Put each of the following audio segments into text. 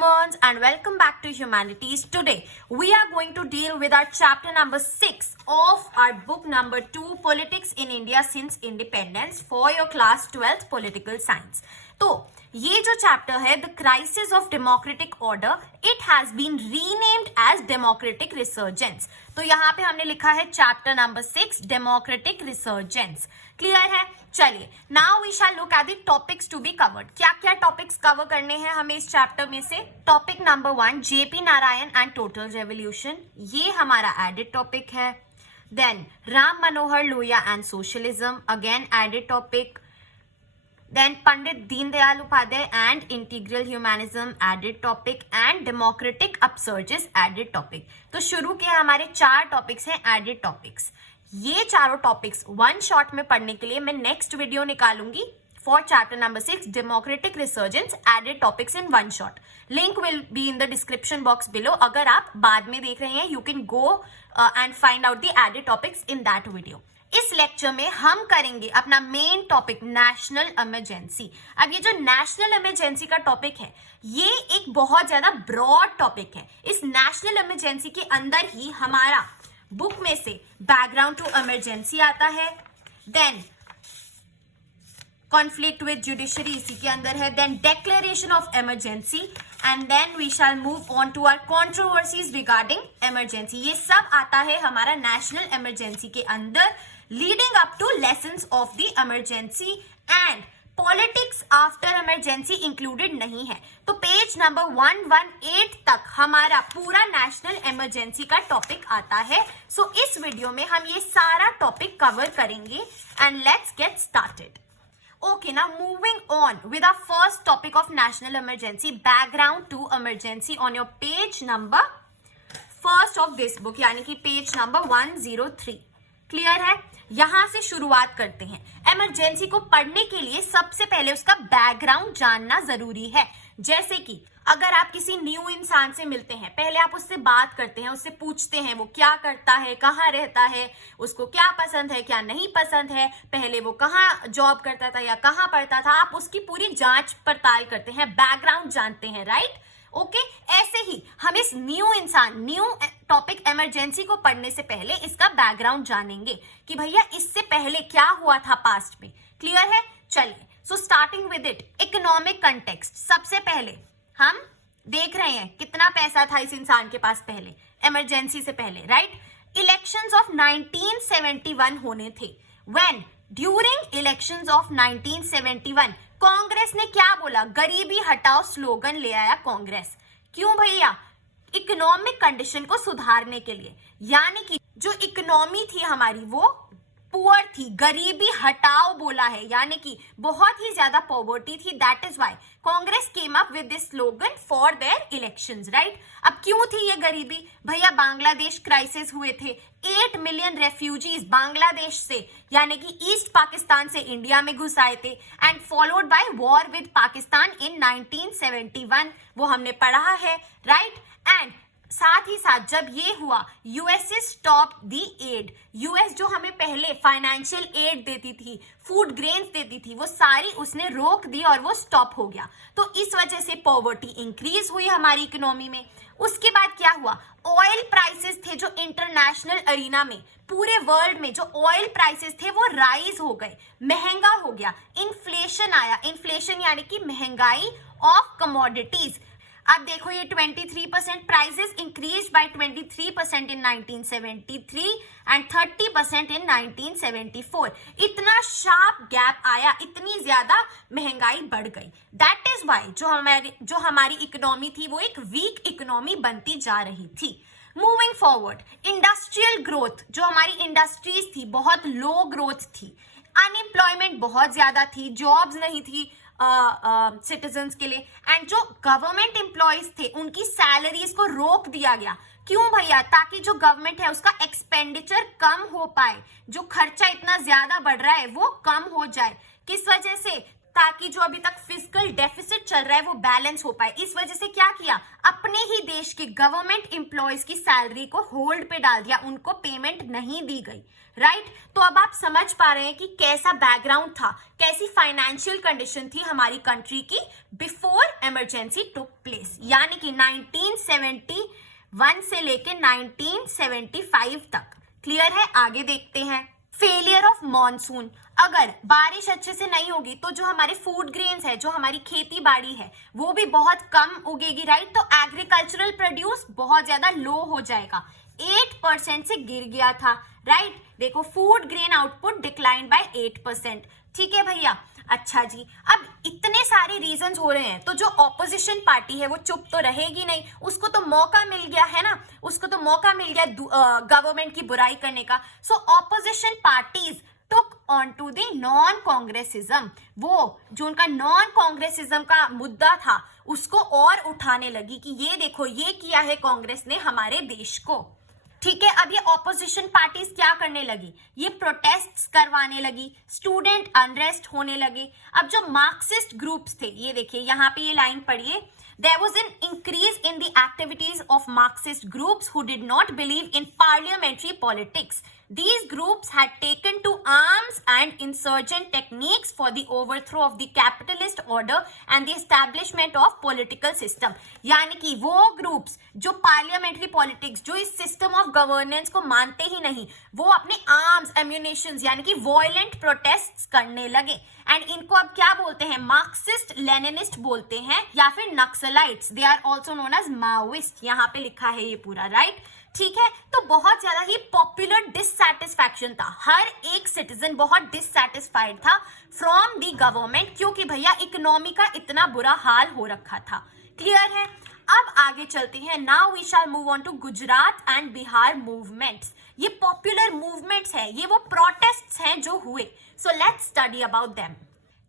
humans, and welcome back to Humanities. Today we are going to deal with our chapter number 6 of our book number 2, Politics in India Since Independence, for your class 12th Political Science. तो ये जो chapter है, the crisis of democratic order, it has been renamed as democratic resurgence. तो यहाँ पे हमने लिखा है chapter number 6, democratic resurgence. Clear है? चलिए, now we shall look at the topics to be covered. क्या क्या टॉपिक्स कवर करने हैं हमें इस चैप्टर में से? Topic number 1, JP Narayan and total revolution, ये हमारा एडेड टॉपिक है. Then Ram Manohar Lohia and socialism, again added topic. Then Pandit Deendayal Upadhyay and integral humanism, added topic, and democratic upsurges, added topic. तो शुरू के हमारे 4 टॉपिक्स हैं एडेड टॉपिक्स. ये चारों टॉपिक्स वन शॉट में पढ़ने के लिए मैं नेक्स्ट वीडियो निकालूंगी for chapter number 6, democratic resurgence, added topics in one shot. Link will be in the description box below. अगर आप बाद में देख रहे हैं, you can go and find out the added topics in that video. इस lecture में हम करेंगे अपना मेन टॉपिक नेशनल इमरजेंसी. अब ये जो नेशनल इमरजेंसी का टॉपिक है, ये एक बहुत ज्यादा ब्रॉड टॉपिक है. इस नेशनल इमरजेंसी के अंदर ही हमारा बुक में से बैकग्राउंड टू इमरजेंसी आता है, देन कॉन्फ्लिक्ट विद जुडिशरी इसी के अंदर है, then declaration of emergency, and then we shall move on to our controversies regarding emergency. ये सब आता है हमारा नेशनल इमरजेंसी के अंदर, leading up to lessons of the emergency, and politics after emergency included नहीं है. तो पेज नंबर 118 तक हमारा पूरा नेशनल इमरजेंसी का टॉपिक आता है. सो इस वीडियो में हम ये सारा टॉपिक कवर करेंगे and let's get started. Okay, now moving on with our first topic of national emergency, background to emergency, on your page number first of this book, यानी कि पेज नंबर 103. क्लियर है? यहां से शुरुआत करते हैं. Emergency को पढ़ने के लिए सबसे पहले उसका बैकग्राउंड जानना जरूरी है. जैसे कि अगर आप किसी न्यू इंसान से मिलते हैं, पहले आप उससे बात करते हैं, उससे पूछते हैं वो क्या करता है, कहाँ रहता है, उसको क्या पसंद है, क्या नहीं पसंद है, पहले वो कहाँ जॉब करता था या कहाँ पढ़ता था. आप उसकी पूरी जांच पड़ताल करते हैं, बैकग्राउंड जानते हैं, राइट? ओके, ऐसे ही हम इस न्यू टॉपिक इमरजेंसी को पढ़ने से पहले इसका बैकग्राउंड जानेंगे कि भैया इससे पहले क्या हुआ था पास्ट में. क्लियर है? चलिए, so starting with it, economic context. सबसे पहले हम देख रहे हैं कितना पैसा था इस इंसान के पास पहले, इमरजेंसी से पहले, राइट? इलेक्शंस ऑफ 1971 होने थे. When during elections of 1971 Congress ने क्या बोला? गरीबी हटाओ स्लोगन ले आया कांग्रेस. क्यों भैया? इकोनॉमिक कंडीशन को सुधारने के लिए. यानी कि जो इकोनॉमी थी हमारी वो पुअर थी, गरीबी हटाओ बोला है, यानी कि बहुत ही ज्यादा पॉवर्टी थी. That is why Congress came up with this slogan for their elections, right? अब क्यों थी ये गरीबी? भैया बांग्लादेश क्राइसिस हुए थे, 8 मिलियन रेफ्यूजीज बांग्लादेश से यानी कि ईस्ट पाकिस्तान से इंडिया में घुस आए थे, and followed by war with Pakistan in 1971. वो हमने पढ़ा है, राइट? एंड साथ ही साथ जब ये हुआ, USA stop the aid. US जो हमें पहले फाइनेंशियल एड देती थी, फूड ग्रेन्स देती थी, वो सारी उसने रोक दी और वो स्टॉप हो गया. तो इस वजह से पॉवर्टी इंक्रीज हुई हमारी इकोनॉमी में. उसके बाद क्या हुआ? ऑयल प्राइसेस थे जो इंटरनेशनल अरीना में, पूरे वर्ल्ड में जो ऑयल प्राइसेस थे वो राइज हो गए, महंगा हो गया. इन्फ्लेशन आया. इन्फ्लेशन यानी कि महंगाई ऑफ कमोडिटीज. अब देखो, ये 23% prices increase by 23% in 1973 and 30% इन 1974. इतना शार्प गैप आया, इतनी ज्यादा महंगाई बढ़ गई. दैट इज व्हाई जो हमारी इकोनॉमी थी वो एक वीक इकोनॉमी बनती जा रही थी. मूविंग फॉरवर्ड, इंडस्ट्रियल ग्रोथ, जो हमारी इंडस्ट्रीज थी बहुत लो ग्रोथ थी. अनएम्प्लॉयमेंट बहुत ज्यादा थी, जॉब्स नहीं थी सिटीजन्स के लिए, एंड जो गवर्नमेंट एम्प्लॉयज थे उनकी सैलरीज को रोक दिया गया. क्यों भैया? ताकि जो गवर्नमेंट है उसका एक्सपेंडिचर कम हो पाए, जो खर्चा इतना ज्यादा बढ़ रहा है वो कम हो जाए. किस वजह से? ताकि जो अभी तक फिजिकल डेफिसिट चल रहा है वो बैलेंस हो पाए। इस वजह से क्या किया, अपने ही देश के गवर्नमेंट एम्प्लॉयज की सैलरी को होल्ड पे डाल दिया, उनको पेमेंट नहीं दी गई, राइट। तो अब आप समझ पा रहे हैं कि कैसा बैकग्राउंड था, कैसी फाइनेंशियल कंडीशन थी हमारी कंट्री की बिफोर इमरजेंसी टुक प्लेस, यानी कि 1971 से लेके 1975 तक। क्लियर है, आगे देखते हैं। फेलियर ऑफ मॉनसून, अगर बारिश अच्छे से नहीं होगी तो जो हमारे फूड ग्रेन्स है, जो हमारी खेती बाड़ी है, वो भी बहुत कम उगेगी, राइट। तो एग्रीकल्चरल प्रोड्यूस बहुत ज्यादा लो हो जाएगा, 8% से गिर गया था, राइट। देखो, food grain output decline by 8%। ठीक है भैया, अच्छा जी। अब इतने सारे रीजंस हो रहे हैं तो जो ऑपोजिशन पार्टी है वो चुप तो रहेगी नहीं, उसको तो मौका मिल गया है ना, उसको तो मौका मिल गया गवर्नमेंट की बुराई करने का। So opposition parties took on to the non Congressism, वो जो उनका नॉन कांग्रेसिज्म का मुद्दा था उसको और उठाने लगी कि ये देखो, ये किया है कांग्रेस ने हमारे देश को। ठीक है, अब ये ऑपोजिशन पार्टीज क्या करने लगी, ये प्रोटेस्ट्स करवाने लगी, स्टूडेंट अनरेस्ट होने लगे। अब जो मार्क्सिस्ट ग्रुप्स थे, ये देखिए यहाँ पे ये लाइन पढ़िए, there was an increase in the activities of Marxist groups who did not believe in parliamentary politics. These groups had taken to arms and insurgent techniques for the overthrow of the capitalist order and the establishment of political system. यानी कि वो groups जो parliamentary politics, जो इस system of governance को मानते ही नहीं, वो अपने आर्म्स, एम्यूनेशंस यानी कि वॉयलेंट प्रोटेस्ट्स करने लगे। एंड इनको अब क्या बोलते हैं, मार्क्सिस्ट लेनिनिस्ट बोलते हैं या फिर naxalites, they are also known as Maoist, यहाँ पे लिखा है ये पूरा, राइट। ठीक है, तो बहुत ज्यादा ही पॉपुलर डिससैटिस्फैक्शन था, हर एक सिटीजन बहुत डिससैटिस्फाइड था फ्रॉम द गवर्नमेंट, क्योंकि भैया इकोनॉमी का इतना बुरा हाल हो रखा था। क्लियर है, अब आगे चलते हैं। Now we shall move on to Gujarat and Bihar movements. ये पॉपुलर मूवमेंट्स है, ये वो प्रोटेस्ट्स हैं जो हुए। So let's study about them.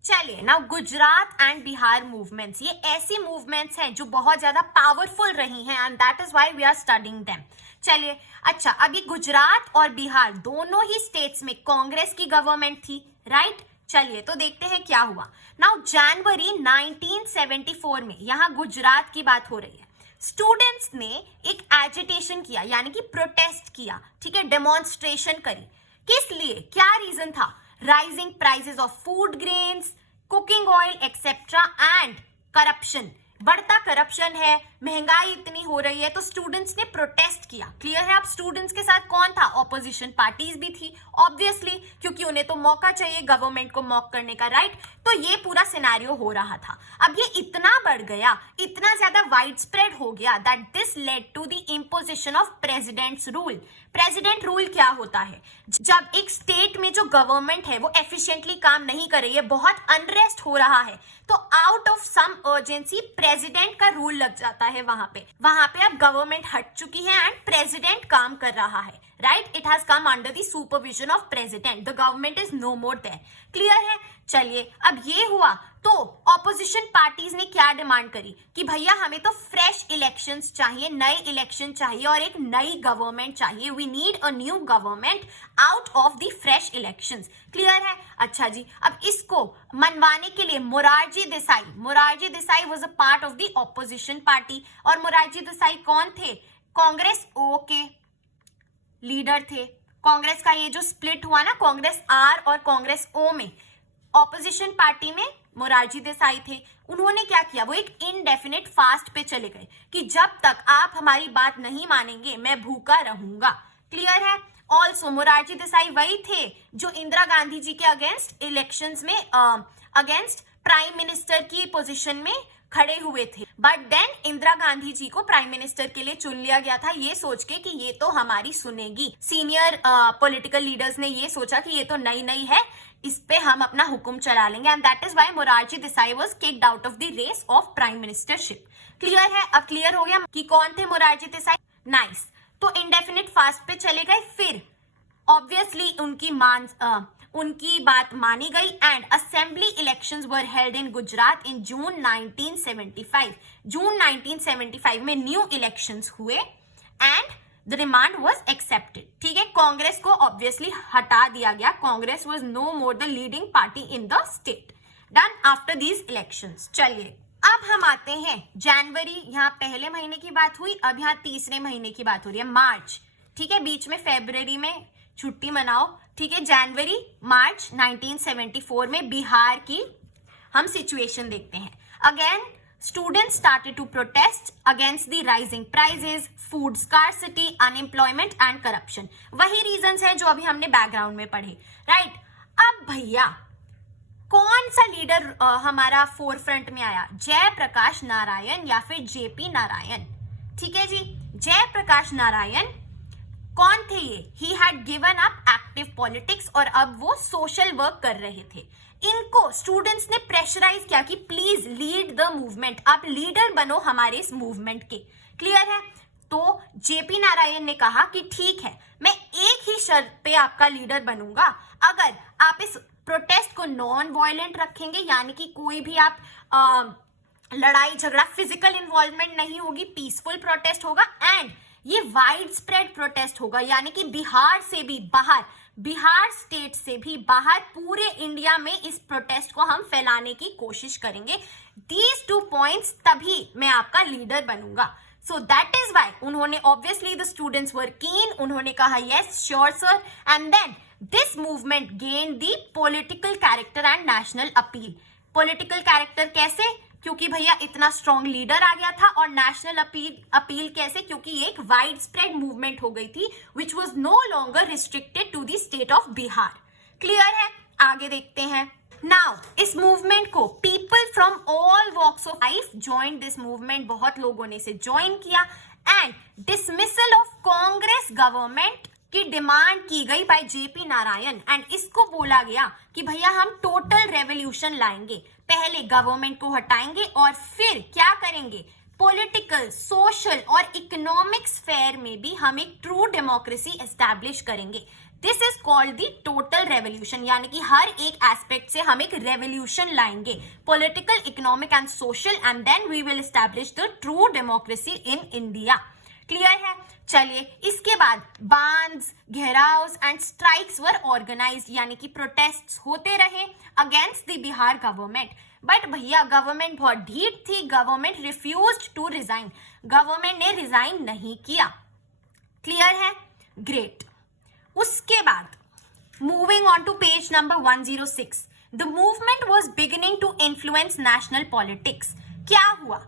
चलिए, now Gujarat and Bihar movements, ये ऐसी मूवमेंट्स हैं जो बहुत ज्यादा पावरफुल रही हैं and that is why we are studying them. चलिए, अच्छा, अभी गुजरात और बिहार दोनों ही स्टेट्स में कांग्रेस की गवर्नमेंट थी, राइट। चलिए तो देखते हैं क्या हुआ। नाउ जनवरी 1974 में, यहाँ गुजरात की बात हो रही है, स्टूडेंट्स ने एक एजिटेशन किया यानी कि प्रोटेस्ट किया, ठीक है, डेमोन्स्ट्रेशन करी। किस लिए, क्या रीजन था, rising prices of food grains, cooking oil etcetera and corruption, बढ़ता करप्शन है, महंगाई इतनी हो रही है, तो स्टूडेंट्स ने प्रोटेस्ट किया। क्लियर है, अब स्टूडेंट्स के साथ कौन था, ऑपोजिशन पार्टीज भी थी ऑब्वियसली, क्योंकि उन्हें तो मौका चाहिए गवर्नमेंट को मॉक करने का, राइट। तो ये पूरा सिनेरियो हो रहा था। अब ये इतना बढ़ गया, इतना ज्यादा वाइड स्प्रेड हो गया that this led to the imposition of president's rule. President rule क्या होता है, जब एक स्टेट में जो गवर्नमेंट है वो एफिशिएंटली काम नहीं कर रही है, बहुत अनरेस्ट हो रहा है, तो out of some urgency president का रूल लग जाता है वहां पे अब गवर्नमेंट हट चुकी है एंड प्रेसिडेंट काम कर रहा है, right. It has come under the supervision of president, the government is no more there. Clear है, चलिए, अब ये हुआ तो ऑपोजिशन पार्टीज ने क्या डिमांड करी कि भैया हमें तो फ्रेश इलेक्शंस चाहिए, नए इलेक्शन चाहिए और एक नई गवर्नमेंट चाहिए, we need a new government out of the fresh elections. Clear है, अच्छा जी। अब इसको मनवाने के लिए Morarji Desai was a part of the opposition party, और मोरारजी देसाई कौन थे, कांग्रेस ओ के लीडर थे। कांग्रेस का ये जो स्प्लिट हुआ ना, कांग्रेस आर और कांग्रेस ओ में, ऑपोजिशन पार्टी में मोरारजी देसाई थे। उन्होंने क्या किया, वो एक इनडेफिनेट फास्ट पे चले गए कि जब तक आप हमारी बात नहीं मानेंगे मैं भूखा रहूंगा। क्लियर है, ऑल्सो मोरारजी देसाई वही थे जो इंदिरा गांधी जी के अगेंस्ट इलेक्शंस में अगेंस्ट प्राइम मिनिस्टर की पोजीशन में खड़े हुए थे, बट देन इंदिरा गांधी जी को प्राइम मिनिस्टर के लिए चुन लिया गया था, ये सोच के कि ये तो हमारी सुनेगी। सीनियर पॉलिटिकल लीडर्स ने ये सोचा कि ये तो नई है, इस पे हम अपना हुक्म चला लेंगे, and that is why Morarji Desai was kicked out of the race of prime ministership. Clear है, अब क्लियर हो गया कि कौन थे मोरारजी देसाई। नाइस, तो इंडेफिनिट फास्ट पे चले गए, फिर ऑब्वियसली उनकी बात मानी गई and assembly elections were held in Gujarat in June 1975। June 1975 में न्यू इलेक्शंस हुए and the demand was accepted. ठीक है, कांग्रेस को ऑब्वियसली हटा दिया गया, Congress was no more the leading party in the state done after these elections. चलिए अब हम आते हैं जनवरी, यहाँ पहले महीने की बात हुई, अब यहाँ तीसरे महीने की बात हो रही है, मार्च। ठीक है, बीच में फरवरी में छुट्टी मनाओ। ठीक है, जनवरी मार्च 1974 में बिहार की हम सिचुएशन देखते हैं। Again students started to protest against the rising prices, food scarcity, unemployment and corruption। वही रीजंस है जो अभी हमने बैकग्राउंड में पढ़े, राइट। अब भैया कौन सा लीडर हमारा फोर फ्रंट में आया? जयप्रकाश नारायण या फिर जेपी नारायण। ठीक है जी, जयप्रकाश नारायण कौन थे ये? He had given up active politics और अब वो सोशल वर्क कर रहे थे। इनको स्टूडेंट्स ने प्रेशराइज किया कि प्लीज लीड द मूवमेंट, आप लीडर बनो हमारे इस मूवमेंट के। क्लियर है? तो जेपी नारायण ने कहा कि ठीक है, मैं एक ही शर्त पे आपका लीडर बनूंगा, अगर आप इस प्रोटेस्ट को नॉन वायलेंट रखेंगे, यानी कि कोई भी आप लड़ाई झगड़ा, फिजिकल इन्वॉल्वमेंट नहीं होगी, पीसफुल प्रोटेस्ट होगा, एंड ये वाइड स्प्रेड प्रोटेस्ट होगा, यानी कि बिहार से भी बाहर, बिहार स्टेट से भी बाहर पूरे इंडिया में इस प्रोटेस्ट को हम फैलाने की कोशिश करेंगे। दीज 2 पॉइंट्स, तभी मैं आपका लीडर बनूंगा। सो दैट इज वाई उन्होंने, obviously the students were keen, उन्होंने कहा yes sure sir, and then this movement gain the political character and national appeal. Political character कैसे? क्योंकि भैया इतना स्ट्रॉन्ग लीडर आ गया था, और नेशनल अपील कैसे? क्योंकि ये एक वाइड स्प्रेड मूवमेंट हो गई थी which was no longer restricted to the state of Bihar. Clear है? आगे देखते हैं। नाउ इस मूवमेंट को people from all walks of life join this movement, बहुत लोगों ने इसे ज्वाइन किया, and dismissal of Congress government की डिमांड की गई बाय जेपी नारायण, एंड इसको बोला गया कि भैया हम टोटल रेवोल्यूशन लाएंगे, पहले गवर्नमेंट को हटाएंगे और फिर क्या करेंगे, पॉलिटिकल, सोशल और इकोनॉमिक स्फेयर में भी हम एक ट्रू डेमोक्रेसी एस्टैब्लिश करेंगे। This is called the total revolution, यानी कि हर एक एस्पेक्ट से हम एक रेवोल्यूशन लाएंगे, political, economic and social, and then we will establish the true democracy in India. Clear है? चलिए, इसके बाद bandhs, gheraos and strikes were organised, यानी कि प्रोटेस्ट्स होते रहे against the Bihar government. But भैया गवर्नमेंट बहुत ढीठ थी, government refused to resign, government ने रिजाइन नहीं किया। क्लियर है? ग्रेट। उसके बाद moving on to page number 106, the movement was beginning to influence national politics. क्या हुआ?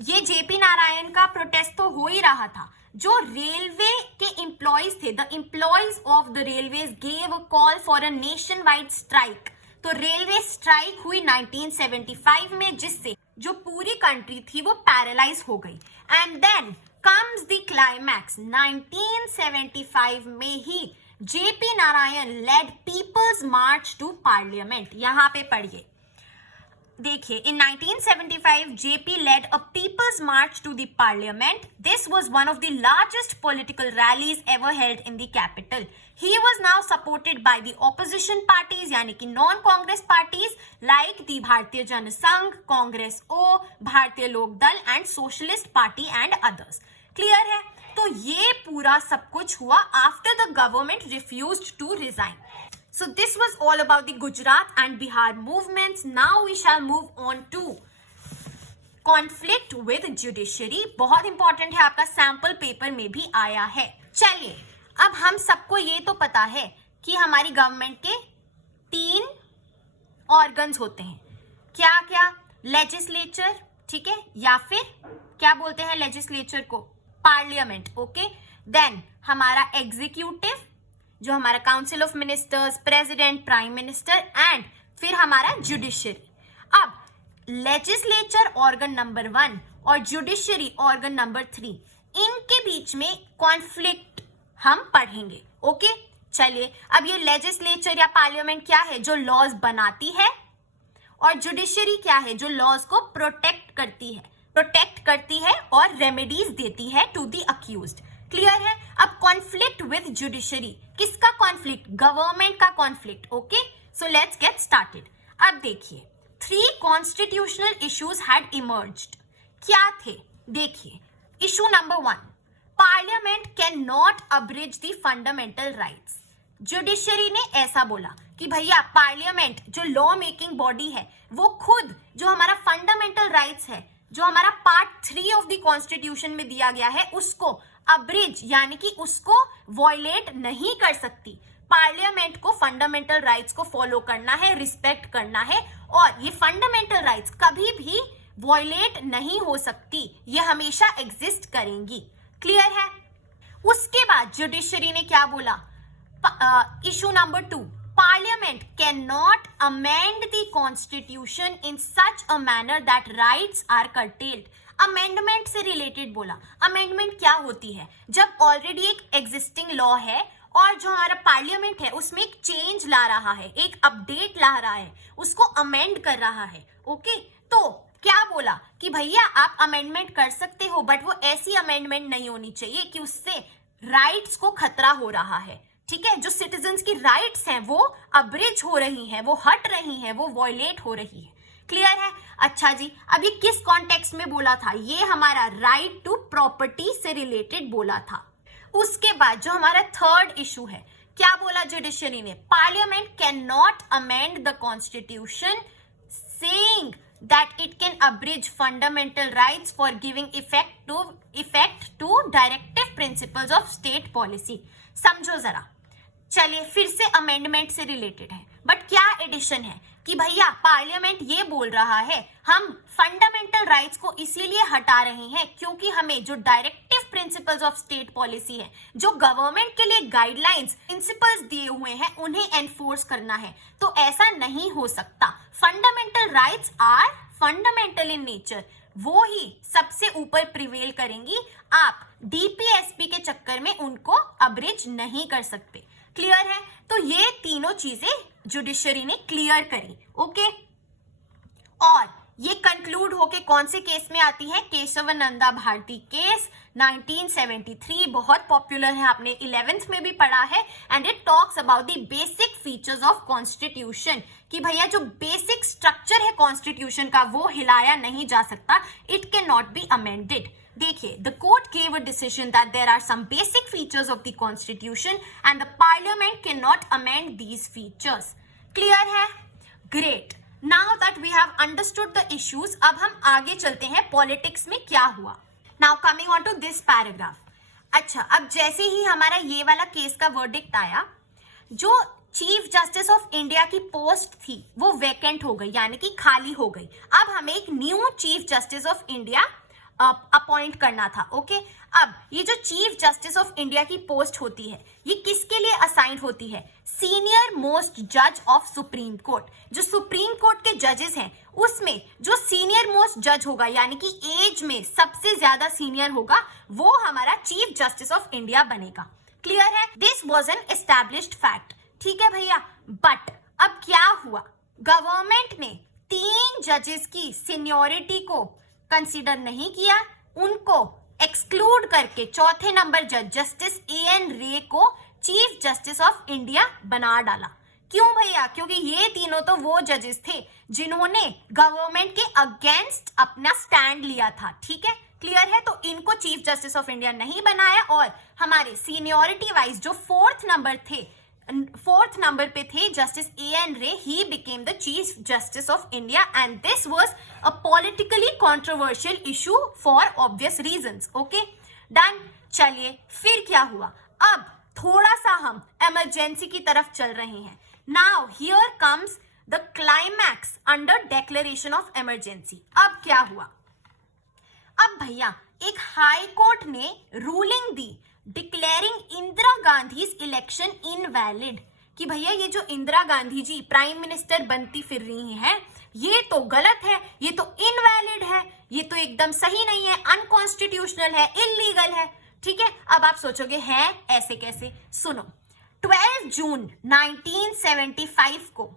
ये जेपी नारायण का प्रोटेस्ट तो हो ही रहा था, जो रेलवे के एम्प्लॉइज थे, the employees of the railways gave a call for a nation wide strike. तो रेलवे स्ट्राइक हुई 1975 में, जिससे जो पूरी कंट्री थी वो पैरालाइज हो गई। And then comes the climax, 1975 में ही JP Narayan led people's march to parliament. यहां पे पढ़िए, देखिए, in 1975 JP led a people's march to the parliament. This was one of the largest political rallies ever held in the capital. He was now supported by the opposition parties, यानी कि non Congress parties like the भारतीय Jansangh, Congress O, भारतीय लोक दल and Socialist Party and others. Clear है? तो ये पूरा सब कुछ हुआ after the government refused to resign. So this was all about the Gujarat and Bihar movements. Now we shall move on to conflict with judiciary. बहुत important है, आपका सैंपल पेपर में भी आया है। चलिए, अब हम सबको ये तो पता है कि हमारी गवर्नमेंट के 3 ऑर्गन्स होते हैं। क्या क्या? लेजिस्लेचर, ठीक है, या फिर क्या बोलते हैं लेजिस्लेचर को? पार्लियामेंट। ओके, देन हमारा एग्जीक्यूटिव, जो हमारा council of ministers, president, prime minister, and फिर हमारा जुडिशरी। अब लेजिस्लेचर ऑर्गन नंबर 1 और जुडिशरी ऑर्गन नंबर 3, इनके बीच में कॉन्फ्लिक्ट हम पढ़ेंगे। ओके, चलिए, अब ये लेजिस्लेचर या पार्लियामेंट क्या है? जो लॉज बनाती है, और जुडिशरी क्या है? जो लॉज को प्रोटेक्ट करती है और रेमेडीज देती है टू द अक्यूज्ड। क्लियर है? अब कॉन्फ्लिक्ट विद जुडिशरी, किसका कॉन्फ्लिक्ट? गवर्नमेंट का conflict. Okay, so let's get started. अब देखिए, 3 कॉन्स्टिट्यूशनल इश्यूज हैड इमर्ज्ड। क्या थे? देखिए, issue number 1, parliament can not abridge the fundamental rights. Judiciary ने ऐसा बोला कि भैया पार्लियामेंट जो लॉ मेकिंग बॉडी है वो खुद जो हमारा फंडामेंटल राइट्स है, जो हमारा पार्ट 3 ऑफ द कॉन्स्टिट्यूशन में दिया गया है, उसको अब्रिज यानी कि उसको वॉयलेट नहीं कर सकती। पार्लियामेंट को फंडामेंटल राइट्स को फॉलो करना है, रिस्पेक्ट करना है, और ये फंडामेंटल राइट्स कभी भी वॉयलेट नहीं हो सकती, ये हमेशा एग्जिस्ट करेंगी। क्लियर है? उसके बाद जुडिशरी ने क्या बोला? Issue number 2, Parliament cannot amend the constitution in such a manner that rights are curtailed. Amendment से रिलेटेड बोला। अमेंडमेंट क्या होती है? जब ऑलरेडी एक एग्जिस्टिंग लॉ है और जो हमारा पार्लियामेंट है उसमें एक चेंज ला रहा है, एक अपडेट ला रहा है, उसको अमेंड कर रहा है। ओके, तो क्या बोला कि भैया आप अमेंडमेंट कर सकते हो, बट वो ऐसी अमेंडमेंट नहीं होनी चाहिए कि उससे राइट्स को खतरा हो रहा है। ठीक है, जो सिटीजन्स की राइट्स हैं वो अब्रिज हो रही हैं, वो हट रही हैं, वो वॉयलेट हो रही है। क्लियर है? अच्छा जी, अब ये किस कॉन्टेक्स्ट में बोला था? ये हमारा राइट टू प्रॉपर्टी से रिलेटेड बोला था। उसके बाद जो हमारा थर्ड इशू है, क्या बोला जुडिशरी ने? Parliament can not amend the constitution saying that it can abridge fundamental rights for giving effect to directive principles of state policy। समझो जरा, चलिए फिर से अमेंडमेंट से रिलेटेड है, बट क्या एडिशन है कि भैया पार्लियामेंट ये बोल रहा है हम फंडामेंटल राइट्स को इसीलिए हटा रहे हैं क्योंकि हमें जो directive principles of state policy है, जो गवर्नमेंट के लिए गाइडलाइंस प्रिंसिपल्स दिए हुए हैं, उन्हें एनफोर्स करना है। तो ऐसा नहीं हो सकता। Fundamental rights are fundamental in nature, वो ही सबसे ऊपर प्रिवेल करेंगी। आप डीपीएसपी के चक्कर में उनको अब्रिज नहीं कर सकते। क्लियर है? तो ये तीनों चीजें जुडिशरी ने क्लियर करी। ओके, और ये कंक्लूड होके कौन से केस में आती है? केशवानंदा भारती केस 1973, बहुत पॉपुलर है, आपने 11th में भी पढ़ा है। And it talks about the basic features of constitution, कि भैया जो बेसिक स्ट्रक्चर है कॉन्स्टिट्यूशन का वो हिलाया नहीं जा सकता, it can not be amended. देखिए, the court gave a decision that there are some basic features of the constitution and the parliament cannot amend these features। clear है? great, now that we have understood the issues, अब हम आगे चलते हैं politics में क्या हुआ। now coming on to this paragraph। अच्छा, अब जैसे ही हमारा ये वाला केस का वर्डिक्ट आया, जो चीफ जस्टिस ऑफ इंडिया की पोस्ट थी वो वैकेंट हो गई, यानी कि खाली हो गई। अब हमें एक new chief justice of India appoint करना था। ओके, अब ये जो चीफ जस्टिस ऑफ इंडिया की पोस्ट होती है, ये किसके लिए असाइन होती है? सीनियर मोस्ट जज ऑफ सुप्रीम कोर्ट। जो सुप्रीम कोर्ट के जजेस हैं उसमें जो सीनियर मोस्ट जज होगा, यानी कि एज में सबसे ज्यादा सीनियर होगा, वो हमारा चीफ जस्टिस ऑफ इंडिया बनेगा। क्लियर है? This was an established fact. ठीक है भैया, बट अब क्या हुआ? गवर्नमेंट ने 3 जजेस की सीनियोरिटी को कंसीडर नहीं किया, उनको एक्सक्लूड करके चौथे नंबर जज जस्टिस एएन रे को चीफ जस्टिस ऑफ इंडिया बना डाला। क्यों भैया? क्योंकि ये तीनों तो वो जजेस थे जिन्होंने गवर्नमेंट के अगेंस्ट अपना स्टैंड लिया था। ठीक है, क्लियर है? तो इनको चीफ जस्टिस ऑफ इंडिया नहीं बनाया, और हमारे सीनियोरिटी वाइज जो 4th नंबर पे थे जस्टिस एएन रे, he became the chief justice of India, and this was a politically controversial issue for obvious reasons. Okay, done. चलिए फिर क्या हुआ? अब थोड़ा सा हम इमरजेंसी की तरफ चल रहे हैं। Now here comes the climax under declaration of emergency. अब क्या हुआ? अब भैया एक हाई कोर्ट ने रूलिंग दी declaring Indira Gandhi's election invalid, कि भैया ये जो इंदिरा गांधी जी प्राइम मिनिस्टर बनती फिर रही हैं, ये तो गलत है, ये तो इनवैलिड है, ये तो एकदम सही नहीं है, अनकॉन्स्टिट्यूशनल है, इलीगल है। ठीक है, अब आप सोचोगे हैं ऐसे कैसे? सुनो, 12 जून 1975 को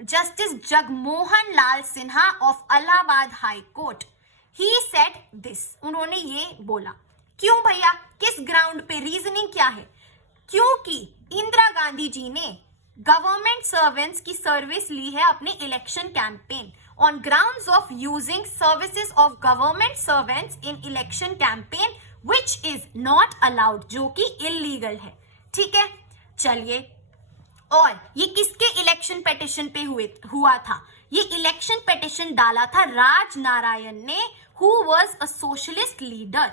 justice Jagmohan Lal Sinha of Allahabad high court, he said this, उन्होंने ये बोला। क्यों भैया? किस ग्राउंड पे? रीजनिंग क्या है? क्योंकि इंदिरा गांधी जी ने गवर्नमेंट सर्वेंट्स की सर्विस ली है अपने election campaign, on grounds of using services of government servants in election campaign which is not allowed, जो कि इलीगल है। ठीक है, चलिए और ये किसके इलेक्शन पिटिशन पे हुआ था? ये इलेक्शन पिटिशन डाला था राज नारायण ने, who was a socialist leader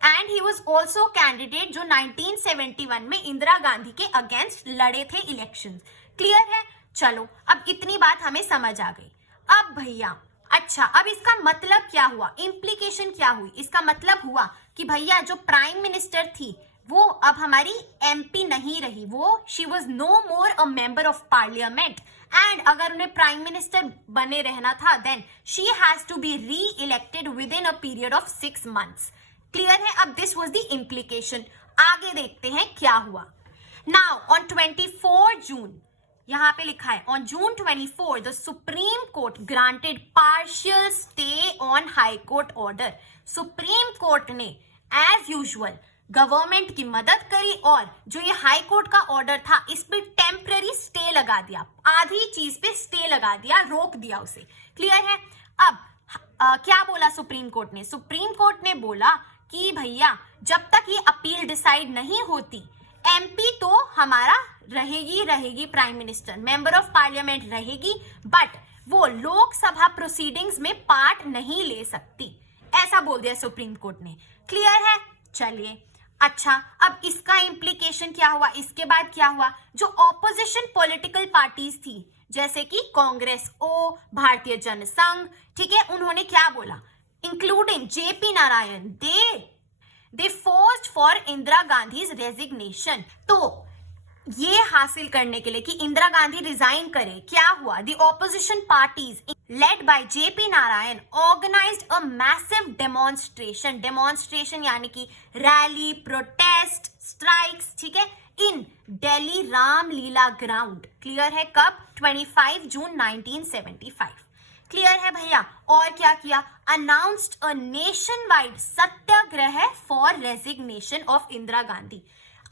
and he was also candidate जो 1971 में इंदिरा गांधी के अगेंस्ट लड़े थे इलेक्शन। क्लियर है? चलो अब इतनी बात हमें समझ आ गई। अब भैया अच्छा, अब इसका मतलब क्या हुआ, इम्प्लीकेशन क्या हुई? इसका मतलब हुआ कि भैया जो प्राइम मिनिस्टर थी वो अब हमारी एमपी नहीं रही, वो she was no more a member of parliament and अगर उन्हें प्राइम मिनिस्टर बने रहना था then she has to be re elected within a period of 6 months। Clear है? अब दिस वॉज द इम्प्लीकेशन। आगे देखते हैं क्या हुआ। नाउ ऑन 24 जून, यहां पे लिखा है on June 24 the supreme court granted partial stay on high court order. Supreme court ने एज यूजुअल गवर्नमेंट की मदद करी और जो ये हाई कोर्ट का ऑर्डर था इस पे टेम्पररी स्टे लगा दिया, आधी चीज पे स्टे लगा दिया, रोक दिया उसे। क्लियर है? अब क्या बोला सुप्रीम कोर्ट ने? सुप्रीम कोर्ट ने बोला कि भैया जब तक ये अपील डिसाइड नहीं होती एमपी तो हमारा रहेगी prime minister, member of parliament रहेगी, बट वो लोकसभा प्रोसीडिंग्स में पार्ट नहीं ले सकती, ऐसा बोल दिया सुप्रीम कोर्ट ने। क्लियर है? चलिए अच्छा, अब इसका इम्प्लीकेशन क्या हुआ? इसके बाद क्या हुआ? जो ऑपोजिशन पॉलिटिकल पार्टीज थी जैसे कि कांग्रेस ओ, भारतीय जनसंघ, ठीक है, उन्होंने क्या बोला? Including JP Narayan, they forced for Indira Gandhi's resignation. तो ये हासिल करने के लिए कि इंदिरा गांधी रिजाइन करे, क्या हुआ? The opposition parties led by JP Narayan organised a massive demonstration यानी कि रैली, प्रोटेस्ट, स्ट्राइक्स, ठीक है, in Delhi Ramlila ground. Clear है? कब? 25 जून 1975। क्लियर है भैया? और क्या किया? Announced a nation wide Satyagraha for resignation of Indira Gandhi.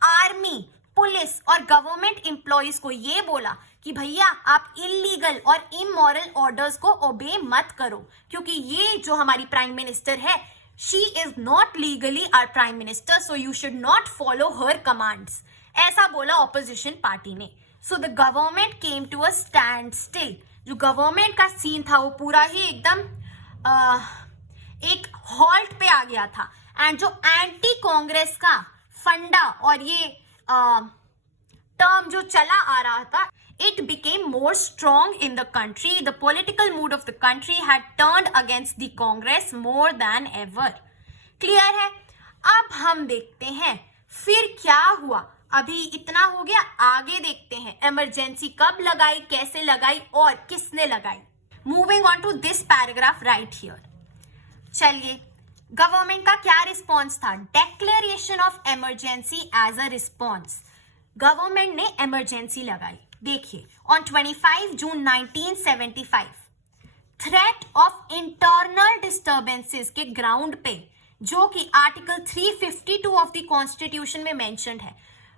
Army, police और गवर्नमेंट एम्प्लॉइज को ये बोला कि भैया आप इलीगल और इमोरल ऑर्डर्स को ओबे मत करो, क्योंकि ये जो हमारी प्राइम मिनिस्टर है she is not legally our prime minister, so you should not follow her commands, ऐसा बोला ऑपोजिशन पार्टी ने। So the government came to a stand still. जो गवर्नमेंट का सीन था वो पूरा ही एकदम एक हॉल्ट पे आ गया था एंड जो एंटी कांग्रेस का फंडा और ये टर्म जो चला आ रहा था, it became more strong in the country. The political mood of the country had turned against the Congress more than ever. Clear है? अब हम देखते हैं फिर क्या हुआ। अभी इतना हो गया, आगे देखते हैं इमरजेंसी कब लगाई, कैसे लगाई और किसने लगाई। Moving on to this paragraph right here. चलिए, गवर्नमेंट का क्या रिस्पॉन्स था? Declaration of emergency as a response. Government ने इमरजेंसी लगाई। देखिए, on 25 June 1975 threat of internal disturbances के ग्राउंड पे, जो कि आर्टिकल 352 ऑफ द कॉन्स्टिट्यूशन में मेंशन्ड है,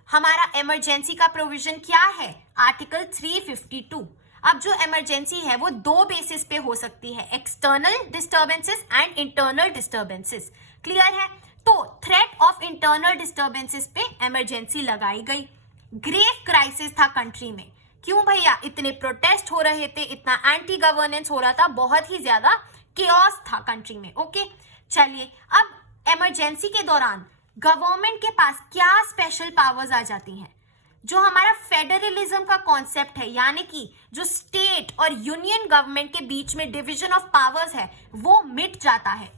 हमारा इमरजेंसी का प्रोविजन क्या है? आर्टिकल 352। अब जो इमरजेंसी है वो दो बेसिस पे हो सकती है, external disturbances and internal disturbances. Clear है? तो थ्रेट ऑफ इंटरनल डिस्टर्बेंसेस पे इमरजेंसी लगाई गई। ग्रेव क्राइसिस था कंट्री में। क्यों भैया? इतने प्रोटेस्ट हो रहे थे, इतना एंटी गवर्नेंस हो रहा था, बहुत ही ज्यादा केओस था कंट्री में। ओके, चलिए, अब इमरजेंसी के दौरान गवर्नमेंट के पास क्या स्पेशल पावर्स आ जाती हैं? जो हमारा फेडरलिज्म का कॉन्सेप्ट है, यानी कि जो स्टेट और यूनियन गवर्नमेंट के बीच में डिवीजन ऑफ पावर्स है वो मिट जाता है।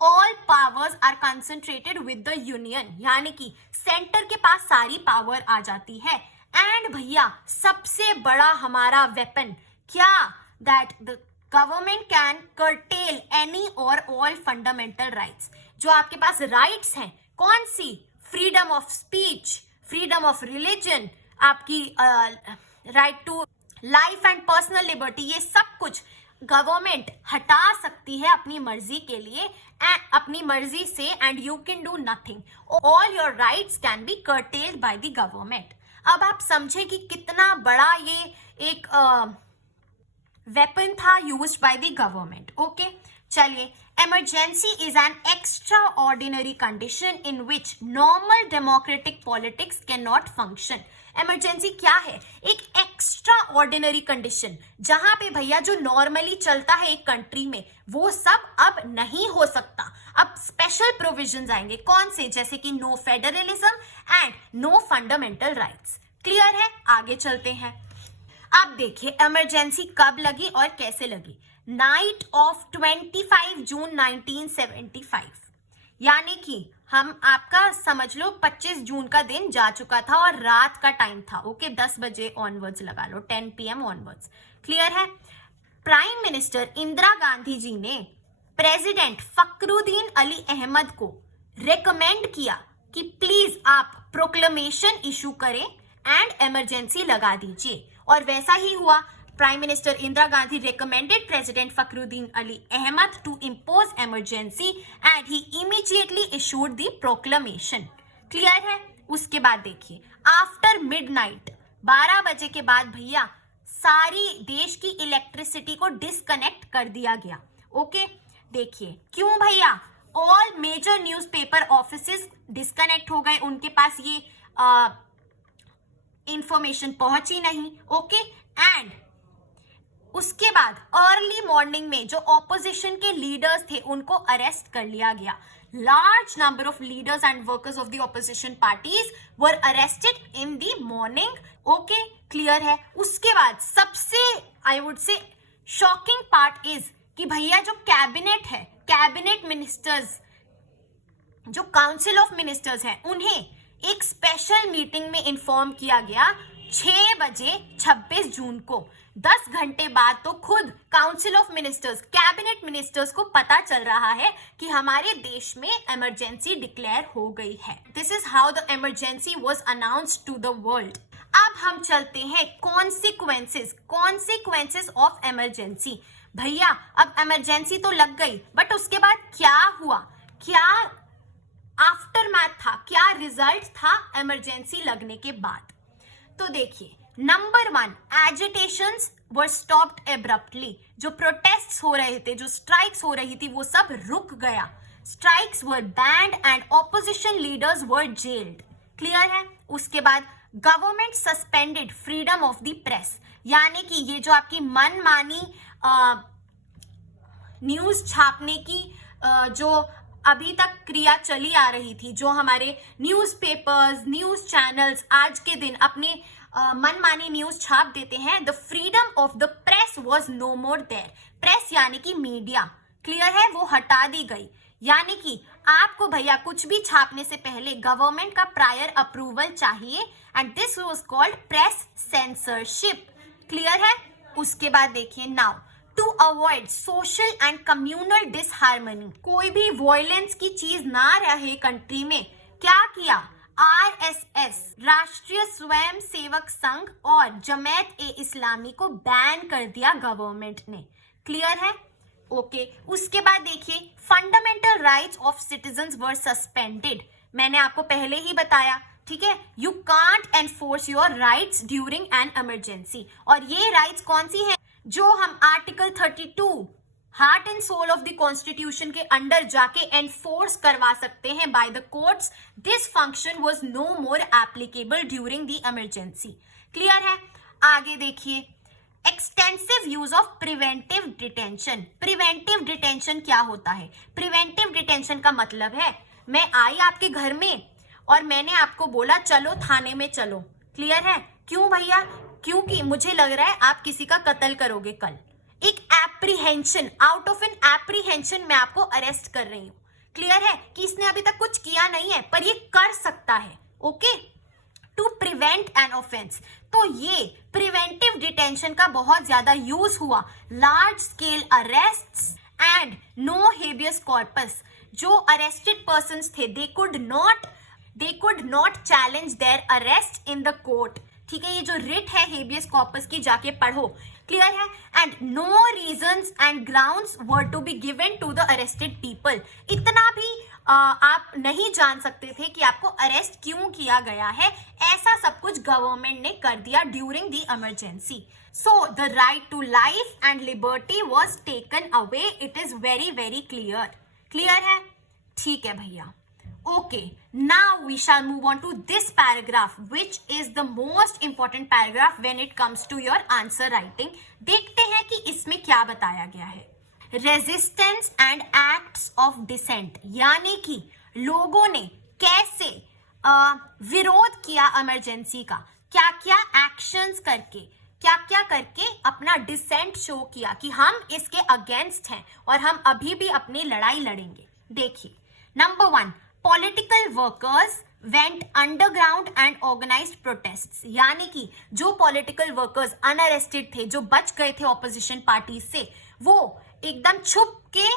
All powers are concentrated with the union, यानी कि सेंटर के पास सारी पावर आ जाती है। एंड भैया सबसे बड़ा हमारा वेपन क्या? That the government can curtail any और ऑल फंडामेंटल राइट्स। जो आपके पास राइट्स हैं, कौन सी? Freedom of speech, freedom of religion, आपकी right to life and personal liberty, ये सब कुछ गवर्नमेंट हटा सकती है अपनी मर्जी के लिए, अपनी मर्जी से, and you can do nothing. All your rights can be curtailed bye the government. अब आप समझे कि कितना बड़ा ये एक वेपन था used by the government. Okay, चलिए, Emergency is an extraordinary condition in which normal democratic politics cannot function. Emergency क्या है? एक एक्स्ट्रा ऑर्डिनरी कंडीशन जहां पे भैया जो नॉर्मली चलता है एक कंट्री में वो सब अब नहीं हो सकता. अब स्पेशल प्रोविजंस आएंगे. कौन से? जैसे कि no federalism and no fundamental rights. Clear है? आगे चलते हैं. अब देखिए इमरजेंसी कब लगी और कैसे लगी. नाइट ऑफ 25 जून 1975, यानी कि हम आपका समझ लो 25 जून का दिन जा चुका था और रात का टाइम था. ओके, 10 बजे ऑनवर्ड्स लगा लो, 10 PM ऑनवर्ड्स. क्लियर है? प्राइम मिनिस्टर इंदिरा गांधी जी ने प्रेसिडेंट फखरुद्दीन अली अहमद को रेकमेंड किया कि प्लीज आप प्रोक्लेमेशन इशू करें एंड इमरजेंसी लगा दीजिए. और वैसा ही हुआ. Prime Minister Indira Gandhi recommended President Fakhruddin Ali Ahmad to impose emergency and he immediately issued the proclamation. Clear है? उसके बाद देखिए आफ्टर मिडनाइट 12 बजे के बाद भैया सारी देश की इलेक्ट्रिसिटी को डिस्कनेक्ट कर दिया गया. ओके, देखिए क्यों भैया? All major newspaper offices disconnect हो गए, उनके पास ये इंफॉर्मेशन पहुंची नहीं. ओके, एंड उसके बाद अर्ली मॉर्निंग में जो ऑपोजिशन के लीडर्स थे उनको अरेस्ट कर लिया गया. Large number of leaders and workers of the opposition parties were arrested in the morning. Okay, clear है? उसके बाद सबसे I would say shocking part is कि भैया जो कैबिनेट है, कैबिनेट मिनिस्टर्स, जो काउंसिल ऑफ मिनिस्टर्स हैं, उन्हें एक स्पेशल मीटिंग में इन्फॉर्म किया गया 6 बजे 26 जून को. 10 घंटे बाद तो खुद council of ministers, cabinet ministers को पता चल रहा है कि हमारे देश में इमरजेंसी डिक्लेयर हो गई है. This is how the emergency was announced to the world. अब हम चलते हैं कॉन्सिक्वेंसेस ऑफ इमरजेंसी. भैया अब इमरजेंसी तो लग गई, बट उसके बाद क्या हुआ? क्या आफ्टर मैथ था? क्या रिजल्ट था इमरजेंसी लगने के बाद? तो देखिए, नंबर 1, एजिटेशंस वर स्टॉप्ड एब्रप्टली. जो प्रोटेस्ट्स हो रहे थे, जो स्ट्राइक्स हो रही थी, वो सब रुक गया. Strikes were band and opposition leaders were gelled. Clear है? उसके बाद government suspended freedom of the press, यानी कि ये जो आपकी मनमानी न्यूज छापने की जो अभी तक क्रिया चली आ रही थी, जो हमारे न्यूज़पेपर्स, न्यूज चैनल्स आज के दिन अपने मनमानी न्यूज छाप देते हैं, the freedom of the press was no more there. Press यानी कि मीडिया, क्लियर है, वो हटा दी गई. यानी कि आपको भैया कुछ भी छापने से पहले गवर्नमेंट का प्रायर अप्रूवल चाहिए and this was called press censorship. Clear है? उसके बाद देखिए, now to avoid social and communal disharmony, कोई भी वॉयलेंस की चीज ना रहे कंट्री में, क्या किया? RSS, राष्ट्रीय स्वयं सेवक संघ और जमात ए इस्लामी को बैन कर दिया गवर्नमेंट ने. क्लियर है? ओके, उसके बाद देखिए fundamental rights of citizens were suspended. मैंने आपको पहले ही बताया, ठीक है, you can't enforce your rights during an emergency. और ये राइट्स कौन सी हैं? जो हम article 32 heart and soul of the constitution के अंडर जाके एनफोर्स करवा सकते हैं by the courts. This function was no more applicable during the emergency. Clear है? आगे देखिए, extensive use of preventive detention. Preventive detention क्या होता है? प्रिवेंटिव डिटेंशन का मतलब है मैं आई आपके घर में और मैंने आपको बोला चलो थाने में चलो. क्लियर है? क्यों भैया? क्योंकि मुझे लग रहा है आप किसी का कत्ल करोगे कल. एक apprehension, out of an apprehension मैं आपको अरेस्ट कर रही हूं. क्लियर है कि इसने अभी तक कुछ किया नहीं है पर ये कर सकता है. Okay, to prevent an offence. तो ये प्रिवेंटिव डिटेंशन का बहुत ज्यादा यूज हुआ. Large scale arrests and no habeas corpus. जो अरेस्टेड पर्सन्स थे they could not challenge their arrest in the court. ठीक है, ये जो रिट है हेबियस कॉर्पस की जाके पढ़ो. क्लियर है? And no reasons and grounds were to be given to the arrested people. इतना भी आप नहीं जान सकते थे कि आपको अरेस्ट क्यों किया गया है, ऐसा सब कुछ गवर्नमेंट ने कर दिया during the emergency. So the right to life and liberty was taken away. It is very very clear. Clear है? ठीक है भैया. Okay, now we shall move on to this paragraph, which is the most important paragraph when it comes to your answer writing. देखते हैं कि इसमें क्या बताया गया है. Resistance and acts of dissent, यानी कि लोगों ने कैसे विरोध किया इमरजेंसी का, क्या क्या एक्शंस करके, क्या क्या करके अपना डिसेंट शो किया कि हम इसके अगेंस्ट हैं और हम अभी भी अपनी लड़ाई लड़ेंगे. देखिए, number 1, political workers went underground and organised protests, यानी कि जो पॉलिटिकल वर्कर्स अनअरेस्टेड थे, जो बच गए थे ऑपोजिशन पार्टी से, वो एकदम छुप के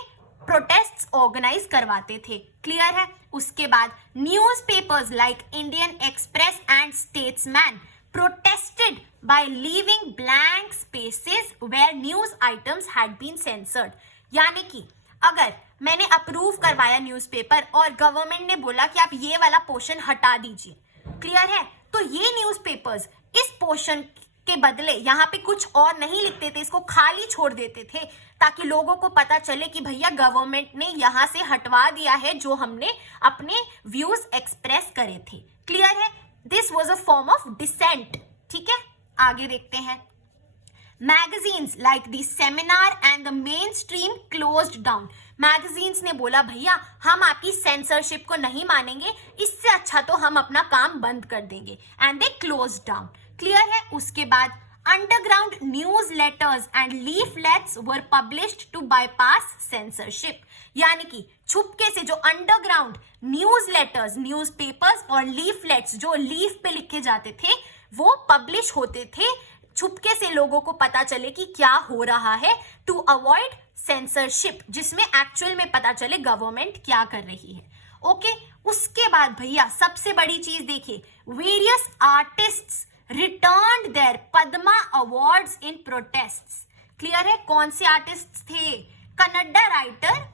प्रोटेस्ट्स ऑर्गेनाइज करवाते थे. क्लियर है? उसके बाद newspapers like Indian Express and Statesman protested by leaving blank spaces where news items had been censored. यानी कि अगर मैंने अप्रूव करवाया न्यूज़पेपर और गवर्नमेंट ने बोला कि आप ये वाला पोर्शन हटा दीजिए, क्लियर है, तो ये न्यूज़पेपर्स इस पोर्शन के बदले यहाँ पे कुछ और नहीं लिखते थे, इसको खाली छोड़ देते थे ताकि लोगों को पता चले कि भैया गवर्नमेंट ने यहाँ से हटवा दिया है जो हमने अपने व्यूज एक्सप्रेस करे थे. क्लियर है? This was a form of dissent. ठीक है, आगे देखते हैं. Magazines like the Seminar and the Mainstream closed down. Magazines ने बोला भैया हम आपकी सेंसरशिप को नहीं मानेंगे, इससे अच्छा तो हम अपना काम बंद कर देंगे, and they close down. Clear है? उसके बाद underground newsletters and leaflets were published to bypass censorship. यानी कि छुपके से जो underground newsletters, newspapers और लीफलेट्स जो लीफ पे लिखे जाते थे वो पब्लिश होते थे छुपके से, लोगों को पता चले कि क्या हो रहा है, टू अवॉइड सेंसरशिप, जिसमें एक्चुअल में पता चले गवर्नमेंट क्या कर रही है. ओके, उसके बाद भैया सबसे बड़ी चीज देखिए, various artists returned their Padma awards in protests. Clear है? कौन से आर्टिस्ट थे? Kannada writer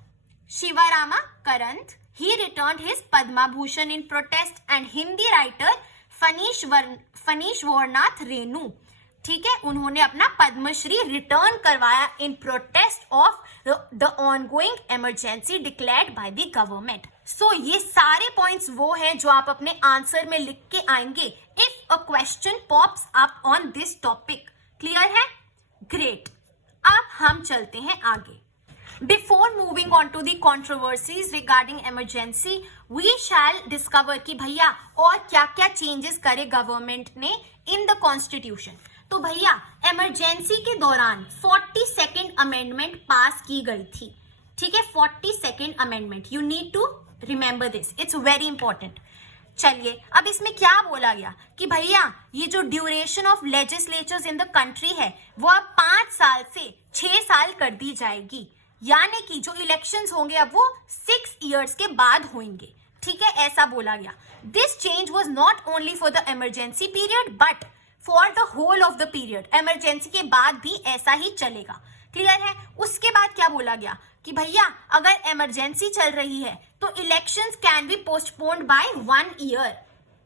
Shivarama Karanth, he returned his Padma Bhushan in protest, and Hindi writer Phanish Warnath Renu, ठीक है, उन्होंने अपना पद्मश्री रिटर्न करवाया in protest of the ongoing emergency declared by the government. So ये सारे पॉइंट्स वो हैं जो आप अपने आंसर में लिख के आएंगे if a question pops up on this topic. Clear है? ग्रेट. अब हम चलते हैं आगे. Before moving on to the controversies regarding emergency, we shall discover कि भैया और क्या क्या चेंजेस करे गवर्नमेंट ने इन द कॉन्स्टिट्यूशन. तो भैया इमरजेंसी के दौरान 42nd अमेंडमेंट पास की गई थी. ठीक है, 42nd amendment, you need to remember this, it's very important. चलिए, अब इसमें क्या बोला गया कि भैया ये जो duration of legislatures in the country है वो अब 5 साल से 6 साल कर दी जाएगी. यानी कि जो इलेक्शंस होंगे अब वो 6 इयर्स के बाद होंगे. ठीक है, ऐसा बोला गया. This change was not only for the emergency period but for the whole of the period. Emergency के बाद भी ऐसा ही चलेगा. क्लियर है? उसके बाद क्या बोला गया कि भैया अगर इमरजेंसी चल रही है तो elections can be postponed by 1 year.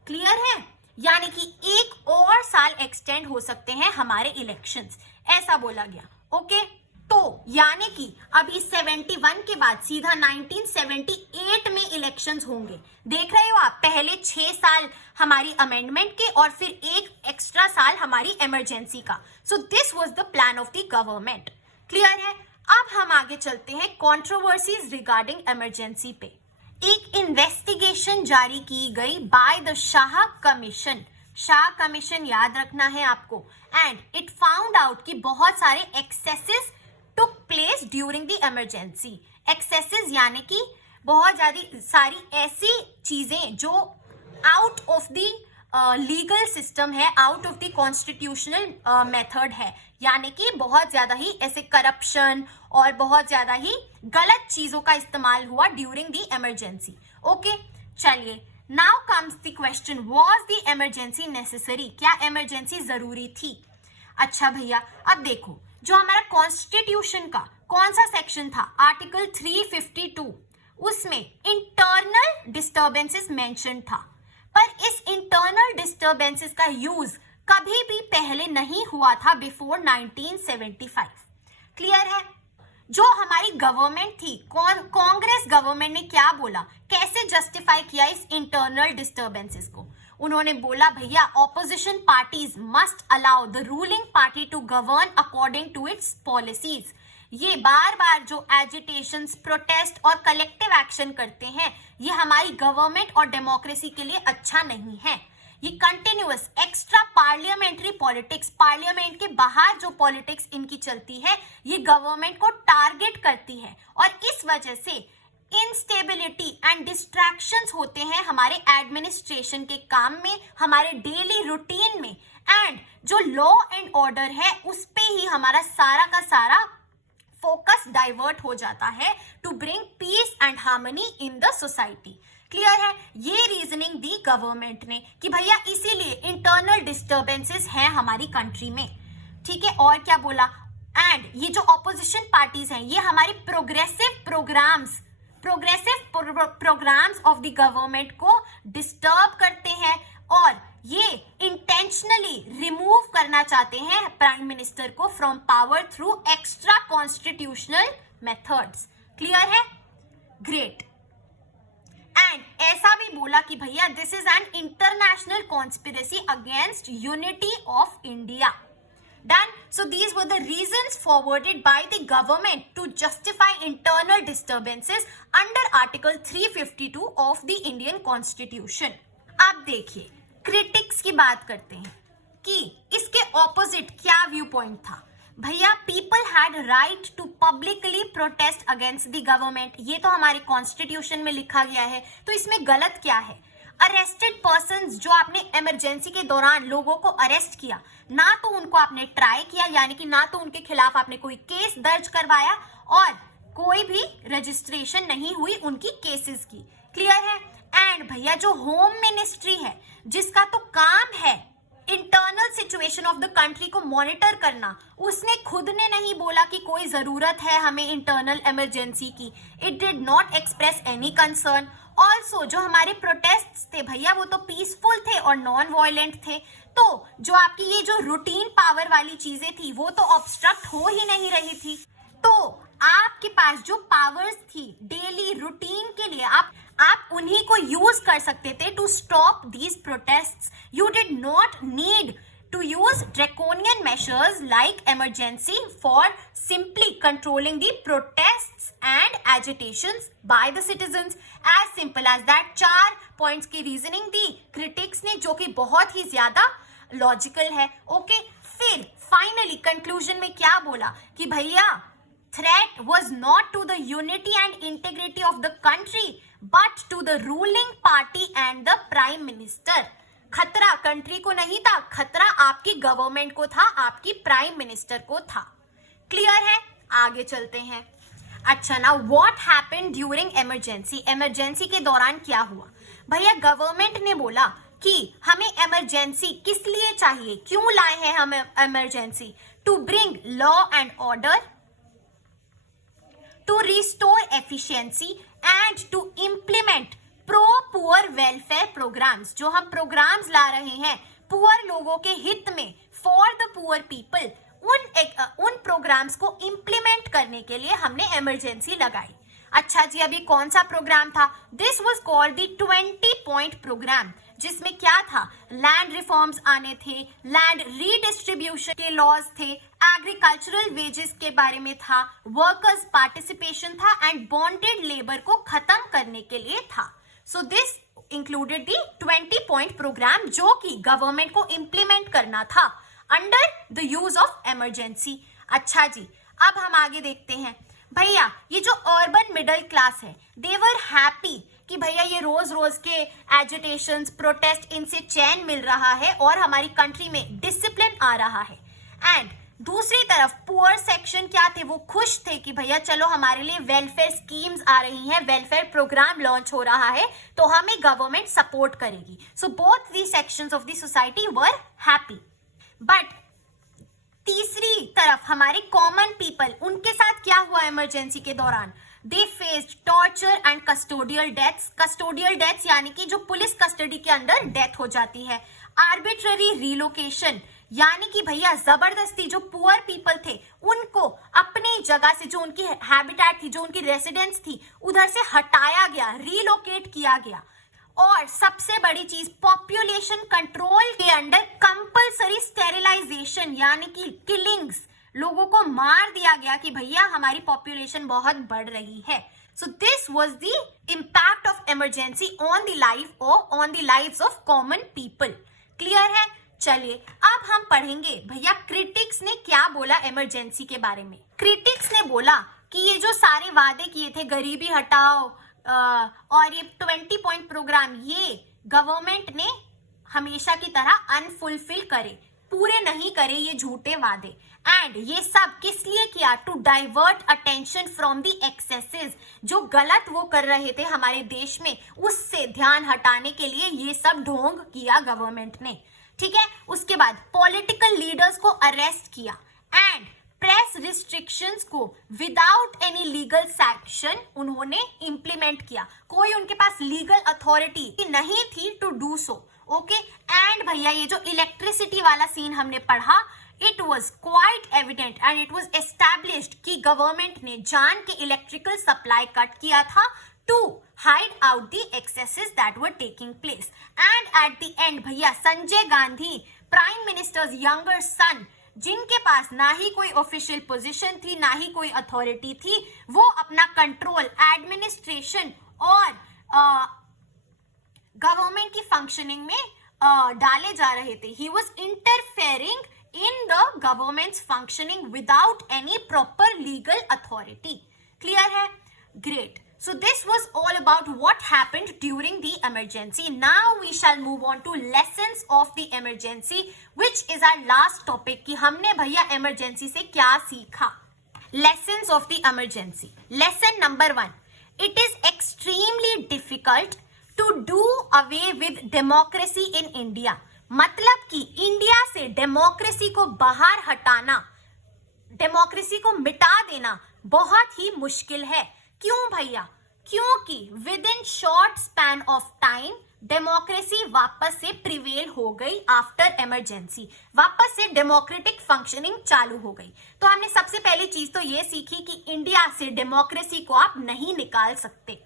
Clear है? यानी कि 1 और साल एक्सटेंड हो सकते हैं हमारे इलेक्शंस, ऐसा बोला गया. ओके, तो यानी कि अभी 71 के बाद सीधा 1978 में इलेक्शंस होंगे. देख रहे हो आप, पहले 6 साल हमारी अमेंडमेंट के और फिर 1 एक्स्ट्रा साल हमारी इमरजेंसी का. सो this was the plan of the government. Clear है? अब हम आगे चलते हैं कंट्रोवर्सीज रिगार्डिंग इमरजेंसी पे. एक इन्वेस्टिगेशन जारी की गई by the Shah commission. Shah commission याद रखना है आपको. एंड इट फाउंड आउट कि बहुत सारे axes took place during the emergency. Excesses यानी कि बहुत ज्यादा सारी ऐसी चीजें जो out of the legal system है, out of the constitutional method है. यानी कि बहुत ज्यादा ही ऐसे करप्शन और बहुत ज्यादा ही गलत चीजों का इस्तेमाल हुआ ड्यूरिंग द इमरजेंसी. ओके, चलिए, now comes the question, was the emergency necessary? क्या इमरजेंसी जरूरी थी? अच्छा भैया, अब देखो जो हमारा कॉन्स्टिट्यूशन का कौन सा सेक्शन था, आर्टिकल 352, उसमें इंटरनल डिस्टर्बेंसेस मेंशन था, पर इस इंटरनल डिस्टर्बेंसेस का यूज कभी भी पहले नहीं हुआ था बिफोर 1975। क्लियर है? जो हमारी गवर्नमेंट थी, कांग्रेस गवर्नमेंट ने क्या बोला, कैसे जस्टिफाई किया इस इंटरनल डिस्टर्बेंसेस को? उन्होंने बोला भैया opposition parties must allow the ruling party to govern according to its policies. ये बार बार जो एजिटेशंस, प्रोटेस्ट और कलेक्टिव एक्शन करते हैं, ये हमारी गवर्नमेंट और डेमोक्रेसी के लिए अच्छा नहीं है। ये continuous extra parliamentary politics, parliament के बाहर जो पॉलिटिक्स इनकी चलती है, ये गवर्नमेंट को टारगेट करती है और इस वजह से इंस्टेबिलिटी एंड डिस्ट्रैक्शंस होते हैं हमारे एडमिनिस्ट्रेशन के काम में, हमारे डेली रूटीन में, एंड जो लॉ एंड ऑर्डर है उस पे ही हमारा सारा का सारा फोकस डाइवर्ट हो जाता है to bring peace and harmony in the society. Clear है? ये रीजनिंग दी गवर्नमेंट ने कि भैया इसीलिए इंटरनल डिस्टर्बेंसेस हैं हमारी कंट्री में। ठीक है, और क्या बोला? एंड ये जो ऑपोजिशन पार्टीज हैं, ये हमारी progressive programmes of the government को डिस्टर्ब करते हैं और ये इंटेंशनली रिमूव करना चाहते हैं प्राइम मिनिस्टर को from power through extra constitutional methods. Clear है? ग्रेट। एंड ऐसा भी बोला कि भैया this is an international conspiracy against unity of India. Done. So these were the reasons forwarded by the government to justify internal disturbances under Article 352 of the Indian Constitution. अब देखिए, critics की बात करते हैं कि इसके ऑपोजिट क्या view point था। भैया people had right to publicly protest against the government, ये तो हमारे कॉन्स्टिट्यूशन में लिखा गया है, तो इसमें गलत क्या है? अरेस्टेड पर्सन्स, जो आपने इमरजेंसी के दौरान लोगों को अरेस्ट किया, ना तो उनको आपने ट्राई किया, यानी कि ना तो उनके खिलाफ आपने कोई केस दर्ज करवाया और कोई भी रजिस्ट्रेशन नहीं हुई उनकी केसेस की। क्लियर है? एंड भैया जो होम मिनिस्ट्री है, जिसका तो काम है internal situation of the country को मॉनिटर करना, उसने खुद ने नहीं बोला कि कोई जरूरत है हमें इंटरनल इमरजेंसी की। It did not express any concern. Also जो हमारे प्रोटेस्ट थे भैया वो तो पीसफुल थे और नॉन वायलेंट थे, तो जो आपकी ये जो रूटीन पावर वाली चीजें थी वो तो ऑब्स्ट्रक्ट हो ही नहीं रही थी। तो आपके पास जो पावर्स थी डेली रूटीन के लिए, आप उन्हीं को यूज कर सकते थे to stop these protests. You did not need to use draconian measures like emergency for simply controlling the protests and agitations by the citizens. As simple as that. 4 points की reasoning दी critics ने, जो कि बहुत ही ज्यादा logical है। Okay, फिर finally conclusion में क्या बोला कि भैया threat was not to the unity and integrity of the country but to the ruling party and the prime minister. खतरा कंट्री को नहीं था, खतरा आपकी गवर्नमेंट को था, आपकी प्राइम मिनिस्टर को था। क्लियर है? आगे चलते हैं। अच्छा, ना what happened during emergency? Emergency के दौरान क्या हुआ? भैया गवर्नमेंट ने बोला कि हमें इमरजेंसी किस लिए चाहिए, क्यों लाए हैं हम emergency? To bring law and order, to restore efficiency and to implement pro poor welfare programmes. जो हम प्रोग्राम्स ला रहे हैं पुअर लोगों के हित में, फॉर द पुअर पीपल, उन प्रोग्राम्स को इम्प्लीमेंट करने के लिए हमने इमरजेंसी लगाई। अच्छा जी, अभी कौन सा प्रोग्राम था? This was called the 20 point programme, जिसमें क्या था? लैंड रिफॉर्म्स आने थे, लैंड रीडिस्ट्रीब्यूशन के लॉज थे, एग्रीकल्चरल वेजेस के बारे में था, वर्कर्स पार्टिसिपेशन था एंड बॉन्डेड लेबर को खत्म करने के लिए था। So this included the 20 point program जो कि गवर्नमेंट को इम्प्लीमेंट करना था under the use of emergency. अच्छा जी, अब हम आगे देखते हैं। भैया ये जो अर्बन मिडिल क्लास है, दे वर हैप्पी कि भैया ये रोज रोज के एजिटेशंस, प्रोटेस्ट, इनसे चैन मिल रहा है और हमारी कंट्री में डिसिप्लिन आ रहा है। एंड दूसरी तरफ पुअर सेक्शन क्या थे? वो खुश थे कि भैया चलो हमारे लिए वेलफेयर स्कीम्स आ रही हैं, वेलफेयर प्रोग्राम लॉन्च हो रहा है, तो हमें गवर्नमेंट सपोर्ट करेगी। So both the sections of the society were happy. But तीसरी तरफ हमारे कॉमन पीपल, उनके साथ क्या हुआ इमरजेंसी के दौरान? दे faced torture and custodial deaths. Custodial deaths यानी कि जो पुलिस कस्टडी के अंदर डेथ हो जाती है. आर्बिट्ररी रिलोकेशन यानी कि भैया जबरदस्ती जो पुअर पीपल थे उनको अपनी जगह से, जो उनकी हैबिटेट थी, जो उनकी रेसिडेंस थी, उधर से हटाया गया, रिलोकेट किया गया. और सबसे बड़ी चीज, पॉपुलेशन कंट्रोल के अंडर कंपल्सरी स्टेरिलाइजेशन यानी कि किलिंग्स, लोगों को मार दिया गया कि भैया हमारी पॉपुलेशन बहुत बढ़ रही है. So this was the impact of emergency on the life और on the lives of common people. Clear है? चलिए अब हम पढ़ेंगे भैया क्रिटिक्स ने क्या बोला इमरजेंसी के बारे में. क्रिटिक्स ने बोला कि ये जो सारे वादे किए थे, गरीबी हटाओ और ये 20 पॉइंट प्रोग्राम, ये गवर्नमेंट ने हमेशा की तरह अनफुलफिल करे, पूरे नहीं करे ये झूठे वादे. एंड ये सब किस लिए किया? To divert attention from the excesses. जो गलत वो कर रहे थे हमारे देश में, उससे ध्यान हटाने के लिए ये सब ढोंग किया गवर्नमेंट ने. ठीक है. उसके बाद पॉलिटिकल लीडर्स को अरेस्ट किया एंड प्रेस रिस्ट्रिक्शंस को विदाउट एनी लीगल सैक्शन उन्होंने इंप्लीमेंट किया. कोई उनके पास लीगल अथॉरिटी नहीं थी to do so. Okay. And भैया ये जो इलेक्ट्रिसिटी वाला सीन हमने पढ़ा, it was quite evident and it was established कि गवर्नमेंट ने जान के इलेक्ट्रिकल सप्लाई कट किया था to hide out the excesses that were taking place. And at the end भैया Sanjay Gandhi, prime minister's younger son, जिनके पास ना ही कोई ऑफिशियल पोजीशन थी ना ही कोई अथॉरिटी थी, वो अपना कंट्रोल एडमिनिस्ट्रेशन और गवर्नमेंट की फंक्शनिंग में डाले जा रहे थे. He was interfering in the government's functioning without any proper legal authority. Clear hai? Great. So this was all about what happened during the emergency. Now we shall move on to lessons of the emergency, which is our last topic कि हमने भैया emergency से क्या सीखा. Lessons of the emergency. Lesson number 1. It is extremely difficult to do away with democracy in India. मतलब कि India से democracy को बाहर हटाना, डेमोक्रेसी को मिटा देना बहुत ही मुश्किल है. क्यों भैया? क्योंकि with in short span of time democracy वापस से प्रिवेल हो गई. आफ्टर इमरजेंसी वापस से डेमोक्रेटिक फंक्शनिंग चालू हो गई. तो हमने सबसे पहली चीज तो ये सीखी कि इंडिया से डेमोक्रेसी को आप नहीं निकाल सकते.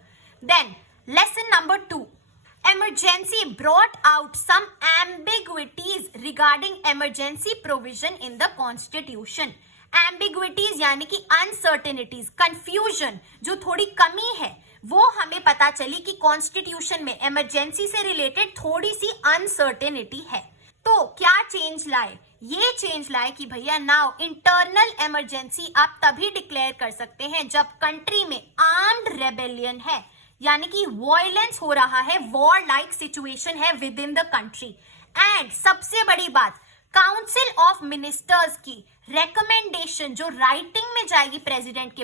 Then lesson number 2, emergency brought out some ambiguities regarding emergency provision in the constitution. Ambiguities यानी कि uncertainties, confusion, जो थोड़ी कमी है वो हमें पता चली कि कॉन्स्टिट्यूशन में इमरजेंसी से रिलेटेड थोड़ी सी अनसर्टेनिटी है. तो क्या चेंज लाए? ये चेंज लाए कि भैया नाउ इंटरनल इमरजेंसी आप तभी डिक्लेयर कर सकते हैं जब कंट्री में आर्म्ड रेबेलियन है, यानी कि वायलेंस हो रहा है, वॉर लाइक सिचुएशन है with in the country. And सबसे बड़ी बात, काउंसिल ऑफ मिनिस्टर्स की रेकमेंडेशन जो राइटिंग में जाएगी प्रेसिडेंट के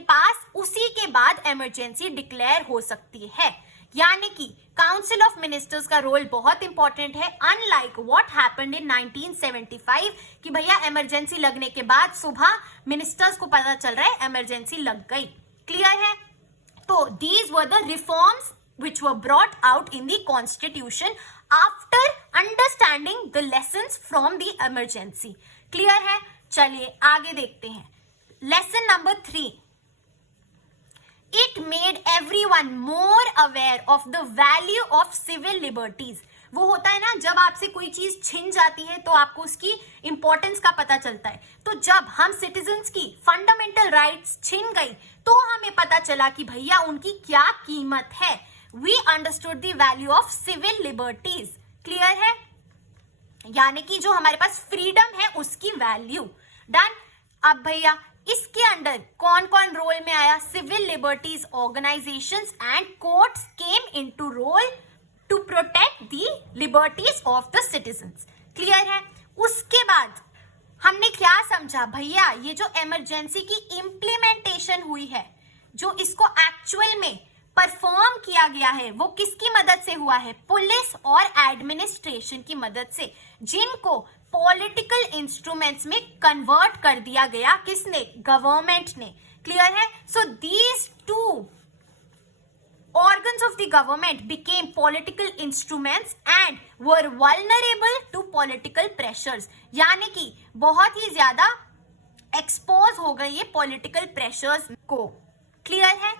पास, उसी के बाद इमरजेंसी डिक्लेयर हो सकती है. यानी कि काउंसिल ऑफ मिनिस्टर्स का रोल बहुत इंपॉर्टेंट है. अनलाइक व्हाट हैपेंड इन 1975 कि भैया इमरजेंसी लगने के बाद सुबह मिनिस्टर्स को पता चल रहा है इमरजेंसी लग गई. क्लियर है? So these were the reforms which were brought out in the constitution after understanding the lessons from the emergency. Clear है? चलिए आगे देखते हैं. Lesson number 3. It made everyone more aware of the value of civil liberties. वो होता है ना, जब आपसे कोई चीज छिन जाती है तो आपको उसकी इंपॉर्टेंस का पता चलता है. तो जब हम सिटीजन्स की फंडामेंटल राइट्स छिन गई तो हमें पता चला कि भैया उनकी क्या कीमत है. We understood the value of civil liberties. Clear है? यानी कि जो हमारे पास फ्रीडम है उसकी वैल्यू. डन. अब भैया इसके अंडर कौन कौन रोल में आया? Civil liberties organisations and courts came into role to protect the liberties of the citizens. Clear है? उसके बाद हमने क्या समझा भैया, ये जो इमरजेंसी की इम्प्लीमेंटेशन हुई है, जो इसको एक्चुअल में परफॉर्म किया गया है, वो किसकी मदद से हुआ है? पुलिस और एडमिनिस्ट्रेशन की मदद से, जिनको पॉलिटिकल इंस्ट्रूमेंट्स में कन्वर्ट कर दिया गया. किसने? गवर्नमेंट ने. Clear है? So these two organs of the government became political instruments and were vulnerable to political pressures. यानी कि बहुत ही ज्यादा एक्सपोज हो गई ये political pressures को. Clear है?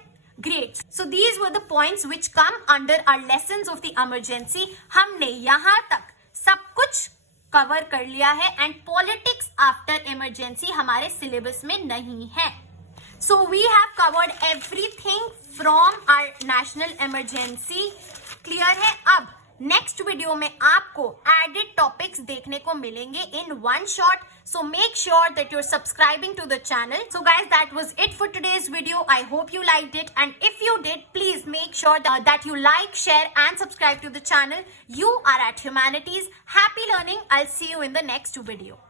Great. So these were the points which come under our lessons of the emergency. हमने यहाँ तक सब कुछ कवर कर लिया है एंड पॉलिटिक्स आफ्टर इमरजेंसी हमारे सिलेबस में नहीं है. So we have covered everything from our national emergency. Clear है? अब नेक्स्ट वीडियो में आपको एडेड टॉपिक्स देखने को मिलेंगे in one shot. So make sure that you're subscribing to the channel. So guys, that was it for today's video. I hope you liked it, and if you did, please make sure that you like, share and subscribe to the channel. You are at Humanities. Happy learning. I'll see you in the next video.